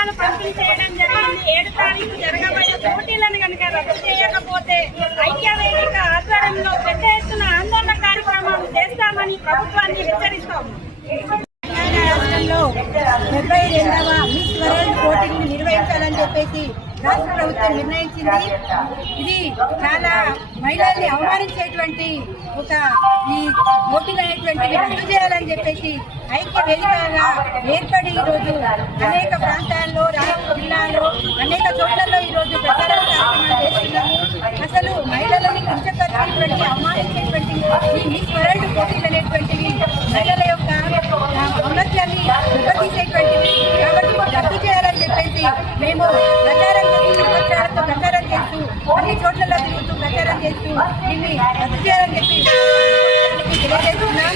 పత్రాలు పంపిణీ చేయడం జరిగింది. 7 తారీఖు జరగబోయే పోటీలను కనుక రద్దు చేయకపోతే ఐక్యవేదిక ఆధ్వర్యంలో పెద్ద ఎత్తున ఆందోళన కార్యక్రమాలు చేస్తామని ప్రభుత్వాన్ని హెచ్చరిస్తాము. రాష్ట్రంలో 72వ మిస్ వరల్డ్ పోటీలను నిర్వహించాలని చెప్పేసి రాష్ట్ర ప్రభుత్వం నిర్ణయించింది. ఇది చాలా మహిళల్ని అవమానించేటువంటి ఒక ఈ పోటీలు అనేటువంటివి రద్దు చేయాలని చెప్పేసి ఐక్య వేదికగా ఏర్పడి ఈరోజు అనేక ప్రాంతాల్లో రాష్ట్ర జిల్లాలో అనేక చోట్లలో ఈరోజు ప్రచార కార్యక్రమాలు చేస్తున్నాము. అసలు మహిళలని కించపరిచేటువంటి అవమానించేటువంటి ఈ మిస్ వరల్డ్ పోటీలు అనేటువంటివి మహిళల యొక్క ఔన్నత్యాన్ని దెబ్బతీసేటువంటివి. కాబట్టి రద్దు చేయాలని చెప్పేసి మేము ప్రచారం పత్రాలతో ప్రచారం చేస్తూ అన్ని చోట్లలో తిరుగుతూ ప్రచారం చేస్తూ దీన్ని రద్దు చేయాలని చెప్పి తెలియజేస్తున్నాం.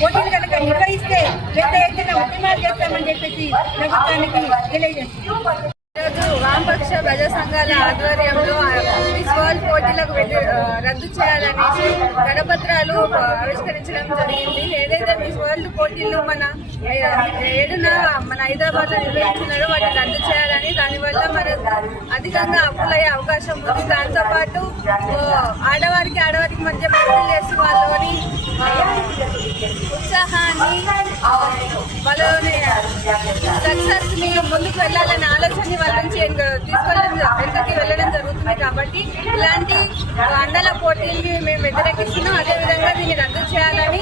పోటీలు కనుక నిర్వహిస్తే పెద్ద ఎత్తున ఉద్యమాలు చేస్తామని చెప్పేసి ప్రభుత్వానికి తెలియజేస్తున్నాం. ఈరోజు వామపక్ష ప్రజా సంఘాల ఆధ్వర్యంలో మిస్ వరల్డ్ పోటీలకు రద్దు చేయాలనేసి కరపత్రాలు ఆవిష్కరించడం జరిగింది. ఏదైతే మిస్ వరల్డ్ పోటీలు మన 7న మన హైదరాబాద్లో నిర్వహించినారో వాటిని రద్దు చేయాలని, దానివల్ల మన అధికంగా అప్పులయ్యే అవకాశం ఉంది. దాంతోపాటు ఆడవారికి మధ్య పోటీలు చేసి వాళ్ళని ఉత్సాహాన్ని వాళ్ళని సక్సెస్ ని ముందుకు వెళ్ళాలనే ఆలోచన వాళ్ళ నుంచి వెనకకి వెళ్ళడం జరుగుతుంది. కాబట్టి ఇలాంటి అందాల పోటీల్ని మేము వ్యతిరేకిస్తున్నాం. అదేవిధంగా దీన్ని రద్దు చేయాలని